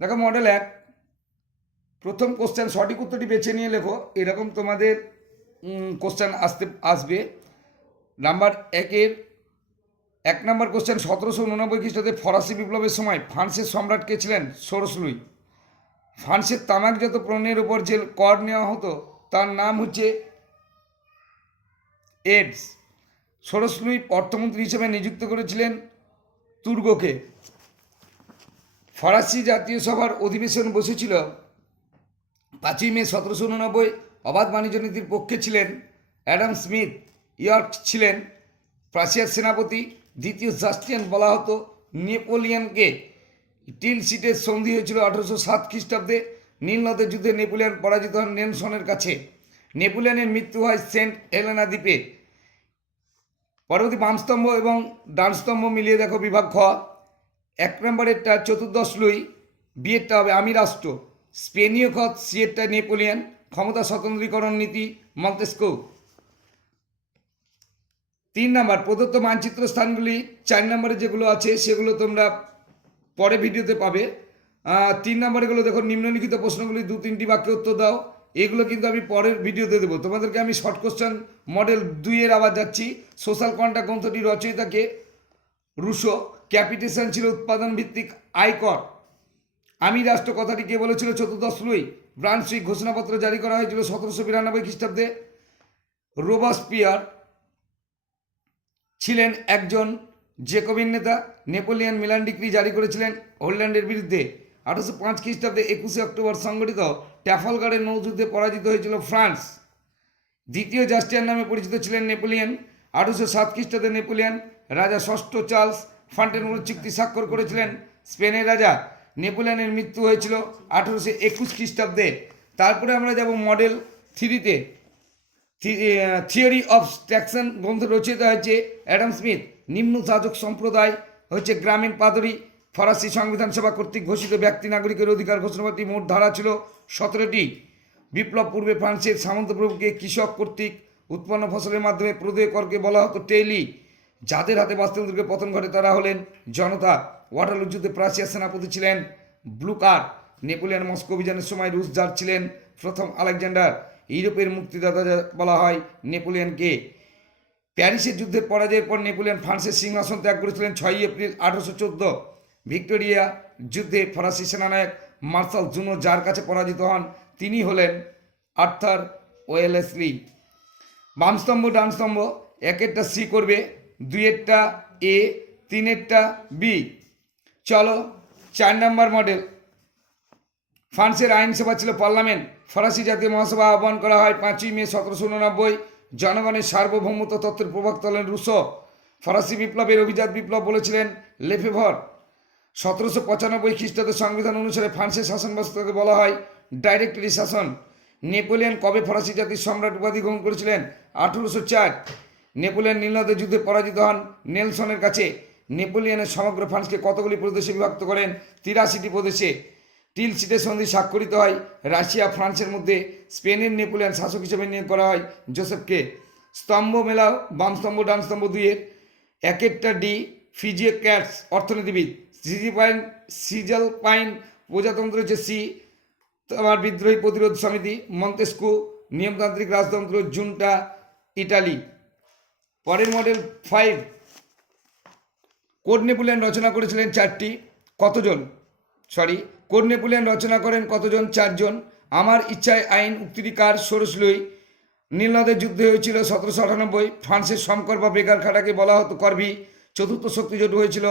দেখো মডেল 1 প্রথম কোশ্চেন সঠিক উত্তরটি বেছে নিয়ে লেখো। এরকম তোমাদের কোশ্চেন আসবে। নাম্বার 1 নম্বর কোশ্চেন, 1789 খ্রিস্টাব্দে ফরাসি বিপ্লবের সময় ফ্রান্সের সম্রাট কে ছিলেন? ষোড়শ লুই। ফ্রান্সের তামাকজাত পণ্যের উপর যে কর নেওয়া হতো তার নাম হচ্ছে এডস। ষোড়শ লুই অর্থমন্ত্রী হিসেবে নিযুক্ত করেছিলেন তুর্গকে। ফরাসি জাতীয় সভার অধিবেশন বসেছিল 5ই মে 1789। অবাধ বাণিজ্য নীতির পক্ষে ছিলেন অ্যাডাম স্মিথ। ইয়র্ক ছিলেন প্রাশিয়ার সেনাপতি। দ্বিতীয় জাস্টিয়ান বলা হতো নেপোলিয়নকে। টিল সিটের সন্ধি হয়েছিল 1807 খ্রিস্টাব্দে। নীল নদের যুদ্ধে নেপোলিয়ন পরাজিত হন নেলসনের কাছে। নেপোলিয়নের মৃত্যু হয় সেন্ট হেলেনা দ্বীপে। পরবর্তী বামস্তম্ভ এবং ডানস্তম্ভ মিলিয়ে দেখো বিভাগ খ। 1 নম্বরেরটা চতুর্দশ লুই, বিয়েরটা হবে আমি রাষ্ট্র। স্পেনীয় খত, সিয়েরটা নেপোলিয়ন। ক্ষমতা স্বতন্ত্রীকরণ নীতি মন্তেস্কো। 3 নম্বর প্রদত্ত মানচিত্র স্থানগুলি 4 নম্বরে যেগুলো আছে সেগুলো তোমরা পরে ভিডিওতে পাবে। 3 নম্বরগুলো দেখো, নিম্নলিখিত প্রশ্নগুলি 2-3টি বাক্যে উত্তর দাও। এগুলো কিন্তু আমি পরের ভিডিওতে দেবো তোমাদেরকে। আমি শর্ট কোশ্চেন মডেল 2 আবার যাচ্ছি। সোশ্যাল কন্ট্রাক্ট গ্রন্থটি রচয়িতাকে? রুশো। ক্যাপিটেশন ছিল উৎপাদন ভিত্তিক আয়কর। আমি রাষ্ট্র কথাটি কে বলেছিল? চতুর্দশ লুই। ব্রান্সউইক ঘোষণাপত্র জারি করা হয়েছিল 1792 খ্রিস্টাব্দে। রোবাসপিয়ার ছিলেন একজন জেকোবিন নেতা। নেপোলিয়ন মিলান ডিক্রি জারি করেছিলেন হোল্যান্ডের বিরুদ্ধে। 1805 খ্রিস্টাব্দে 21 অক্টোবর সংগঠিত ট্রাফালগারের নৌযুদ্ধে পরাজিত হয়েছিল ফ্রান্স। দ্বিতীয় জাস্টিয়ান নামে পরিচিত ছিলেন নেপোলিয়ন। 1807 খ্রিস্টাব্দে নেপোলিয়ন রাজা ষষ্ঠ চার্লস ফন্টেনব্লের চুক্তি স্বাক্ষর করেছিলেন স্পেনের রাজা। নেপোলিয়নের মৃত্যু হয়েছিল 1821 খ্রিস্টাব্দে। তারপরে আমরা যাব মডেল 3-তে। থিওরি অফ ট্যাক্সন গ্রন্থ রচিত হয়েছে অ্যাডাম স্মিথ। নিম্ন শাসক সম্প্রদায় হচ্ছে গ্রামীণ পাদরি। ফরাসি সংবিধান সভা কর্তৃক ঘোষিত ব্যক্তি নাগরিকের অধিকার ঘোষণাপত্রী। মোট ধারা ছিল 17টি। বিপ্লব পূর্বে ফ্রান্সের সামন্তপ্রভুকে কৃষক কর্তৃক উৎপন্ন ফসলের মাধ্যমে প্রদেয় করকে বলা হতো টেইলি। যাদের হাতে বাস্তুদুর্গের পতন ঘটে তারা হলেন জনতা। ওয়াটারলু যুদ্ধে প্রাশিয়ার সেনাপতি ছিলেন ব্লুকার। নেপোলিয়ন মস্কো অভিযানের সময় রুশ জার ছিলেন প্রথম আলেকজান্ডার। ইউরোপের মুক্তিদাতা বলা হয় নেপোলিয়নকে। প্যারিসের যুদ্ধের পরাজয়ের পর নেপোলিয়ন ফ্রান্সের সিংহাসন ত্যাগ করেছিলেন 6 এপ্রিল 1814। ভিক্টোরিয়া যুদ্ধে ফরাসি সেনানায়ক মার্শাল জুনো যার কাছে পরাজিত হন তিনি হলেন আর্থার ওয়েলেসলি। বামস্তম্ভ ডানস্তম্ভ, 1-এরটা সি করবে, 2-এরটা এ, 3-এরটা বি। চলো 4 নম্বর মডেল। ফ্রান্সের আইনসভা ছিল পার্লামেন্ট। ফরাসি জাতীয় মহাসভা আহ্বান করা হয় 5ই মে 1789। জনগণের সার্বভৌমত্ব তত্ত্বের প্রবক্তা হলেন রুশো। ফরাসি বিপ্লবের অভিজাত বিপ্লব বলেছিলেন লেফেভর। 1795 খ্রিস্টাব্দের সংবিধান অনুসারে ফ্রান্সের শাসন ব্যবস্থাকে বলা হয় ডাইরেক্টরি শাসন। নেপোলিয়ন কবে ফরাসি জাতির সম্রাট উপাধি গ্রহণ করেছিলেন? 1804। নেপোলিয়ন নীলনদের যুদ্ধে পরাজিত হন নেলসনের কাছে। নেপোলিয়নের সমগ্র ফ্রান্সকে কতগুলি প্রদেশে বিভক্ত করেন? 83টি প্রদেশে। টিল সিটের সন্ধি স্বাক্ষরিত হয় রাশিয়া ফ্রান্সের মধ্যে। স্পেনের নেপোলিয়ন শাসক হিসেবে নিয়োগ করা হয় জোসেফকে। স্তম্ভ মেলাও, বামস্তম্ভ ডানস্তম্ভ 2-এর। 1-এরটা ডি, ফিজিও ক্যাটস অর্থনীতিবিদ। সিজাল পাইন প্রজাতন্ত্র হচ্ছে সি। তোমার বিদ্রোহী প্রতিরোধ সমিতি মন্তেস্কু। নিয়মতান্ত্রিক রাজতন্ত্র জুনটা ইটালি। পরের মডেল 5। কোড নেপোলিয়ন রচনা করেছিলেন 4টি। কতজন? কোড নেপোলিয়ন রচনা করেন কতজন? 4 জন। আমার ইচ্ছায় আইন উক্তিটি কার? ষোড়শ লুই। নীলনদের যুদ্ধ হয়েছিল 1798। ফ্রান্সের সমকর বা বেকার খাটাকে বলা হতো করভি। চতুর্থ শক্তিজোট হয়েছিল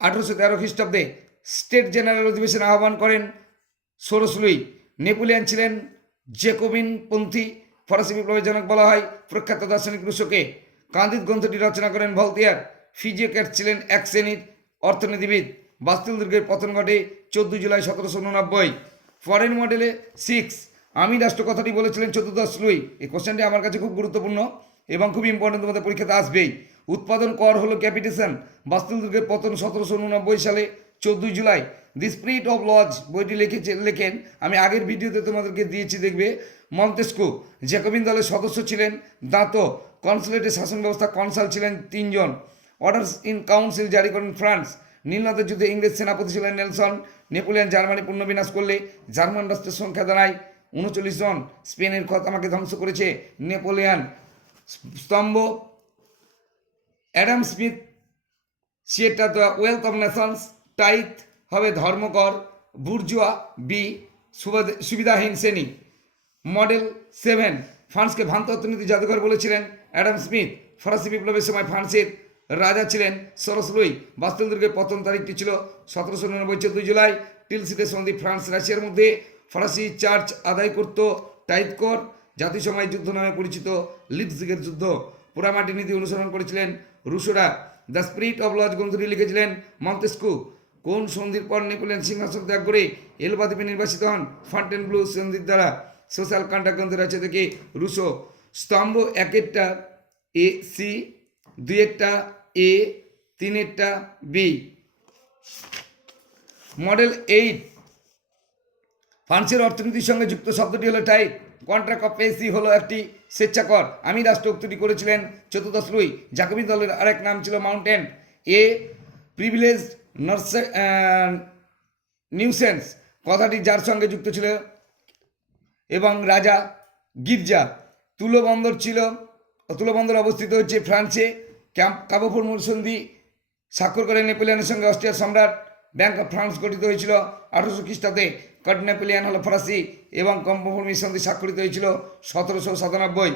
1813 খ্রিস্টাব্দে। স্টেট জেনারেল অধিবেশন আহ্বান করেন ষোড়শ লুই। নেপোলিয়ন ছিলেন জেকোবিনপন্থী। ফরাসি বিপ্লবের জনক বলা হয় প্রখ্যাত দার্শনিক রুশোকে। কান্দিদ গ্রন্থটি রচনা করেন ভলতেয়ার। ফিজিও ক্যাটস ছিলেন এক শ্রেণীর অর্থনীতিবিদ। বাস্তিল দুর্গের পতন ঘটে 14 জুলাই 1789। ফরেন মডেলে 6। আমি রাষ্ট্র কথাটি বলেছিলেন চতুর্দশ লুই। এই কোশ্চেনটি আমার কাছে খুব গুরুত্বপূর্ণ এবং খুব ইম্পর্টেন্ট, তোমাদের পরীক্ষাতে আসবেই। উৎপাদন কর হলো ক্যাপিটেশন। বাস্তিল দুর্গের পতন 1789 সালে 14 জুলাই। দি স্পিরিট অফ লজ বইটি লেখেন, আমি আগের ভিডিওতে তোমাদেরকে দিয়েছি দেখবে, মন্তেস্কু। জ্যাকোবিন দলের সদস্য ছিলেন দাঁতো। কনসুলেটের শাসন ব্যবস্থা কনসাল ছিলেন 3 জন। অর্ডার্স ইন কাউন্সিল জারি করেন ফ্রান্স। নীলনদের যুদ্ধে ইংরেজ সেনাপতি ছিলেন নেলসন। নেপোলিয়ন জার্মানি পূর্ণ বিনাশ করলে জার্মান রাষ্ট্রের সংখ্যা দাঁড়ায় 39 জন। স্পেনের খতামাকে ধ্বংস করেছে নেপোলিয়ন। স্তম্ভ অ্যাডাম স্মিথ সিয়েটা দ্য ওয়েলথ অফ নেশনস। টাইথ হবে ধর্মকর। বুর্জুয়া বি সুবিধাহীন শ্রেণী। মডেল 7 ফ্রান্সকে ভ্রান্ত অর্থনীতি জাদুঘর বলেছিলেন অ্যাডাম স্মিথ। ফরাসি বিপ্লবের সময় ফ্রান্সের রাজা ছিলেন সরস লুই। বাস্তিল দুর্গের পতন তারিখটি ছিল 1799 14 জুলাই। টিলসিতে সন্ধি ফ্রান্স রাশিয়ার মধ্যে। ফরাসি চার্চ আদায় করত টাইথ কর। জাতিসংঘের যুদ্ধ নামে পরিচিত লিপজিগের যুদ্ধ। পোড়ামাটি নীতি অনুসরণ করেছিলেন রুশোরা। দ্য স্পিরিট অফ লজ গ্রন্থটি লিখেছিলেন মন্তেস্কু। কোন সন্ধির পর নেপোলিয়ন সিংহাসন ত্যাগ করে এলবা দ্বীপে নির্বাসিত হন? ফন্টেনব্লু সন্ধির দ্বারা। সোশ্যাল কন্ট্রাক্ট গ্রন্থের আছে থেকে রুশো। স্তম্ভ একেরটা এ সি, দুইয়েরটা এ, তিনেরটা বি। মডেল 8 ফ্রান্সের অর্থনীতির সঙ্গে যুক্ত শব্দটি হলো টাইট। কন্ট্রাক্ট অফ পেসি হলো একটি স্বেচ্ছাকর। আমি রাষ্ট্র উক্তিটি করেছিলেন চতুর্দশ লুই। জাকোবি দলের আরেক নাম ছিল মাউন্টেন। এ প্রিভিলেজ নিউসেন্স কথাটি যার সঙ্গে যুক্ত ছিল এবং রাজা গির্জা। তুলো বন্দর অবস্থিত হচ্ছে ফ্রান্সে। কাবোফোর্মুর সন্ধি স্বাক্ষর করে নেপোলিয়নের সঙ্গে অস্ট্রিয়ার সম্রাট। ব্যাংক অফ ফ্রান্স গঠিত হয়েছিল 1800 খ্রিস্টাব্দে। কট নেপোলিয়ন হলো ফরাসি এবং কাবোফোর্মুর সন্ধি স্বাক্ষরিত হয়েছিল 1797।